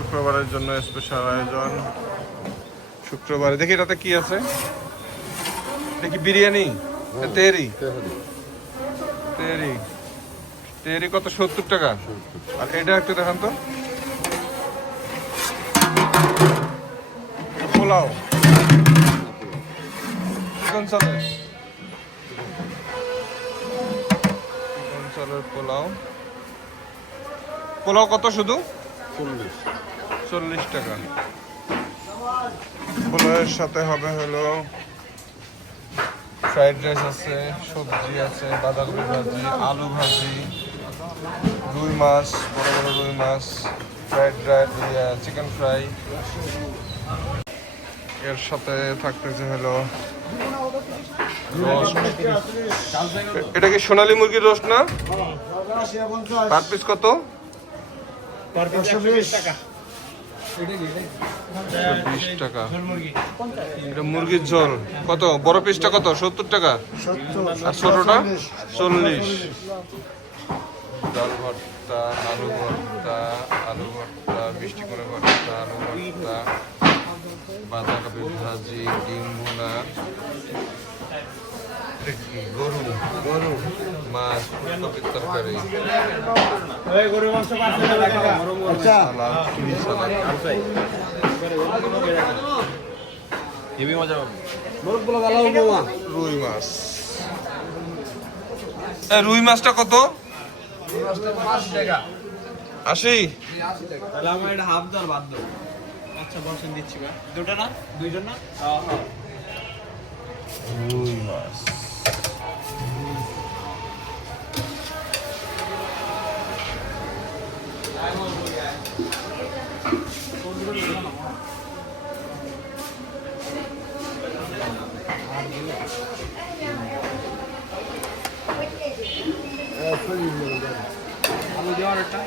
শুক্রবারের জন্য স্পেশাল আয়োজন। শুক্রবারে দেখি এটাতে কি আছে, দেখি বিরিয়ানি, তেহরি। তেহরি তেহরি কত? 70 টাকা। আর এটা একটু দেখান তো, পোলাও, চিকেন সালাদ, চিকেন সালাদ, পোলাও। পোলাও কত শুধু? 40 টাকা। পোলাওয়ের সাথে হবে হলো ফ্রাইড রাইস আছে, সবজি আছে, বাঁধাকপি ভাজি, আলু ভাজি, রুই মাছ, বড় বড় রুই মাছ, ফ্রাইড রাইস, চিকেন ফ্রাই। এর সাথে থাকতেছে হলো রোস্ট। এটা কি সোনালী মুরগির রোস্ট না? পার পিস কত? 120 টাকা। এটা মুরগির ঝোল কত? বড় পিসটা কত? 70 টাকা। আর ছোটটা 40। ডাল ভর্তা, আলু ভর্তা, আলু ভর্তা, মিষ্টি করে ভর্তা, আলু ভর্তা, বাঁধাকপি ভাজি, ডিম ভুনা, গরু গরু মাছ, ফুলকপির তরকারি, সালাদ, চিনি সালাদ। রুই মাছ। রুই মাছটা কত? 80। তাহলে আমার এটা হাফ দাও বাদ দাও। আচ্ছা বলছেন দিচ্ছি ভাই। দুটো না? দুইজন না? হ্যাঁ হ্যাঁ। রুই মাছ। আলু দেওয়ার একটা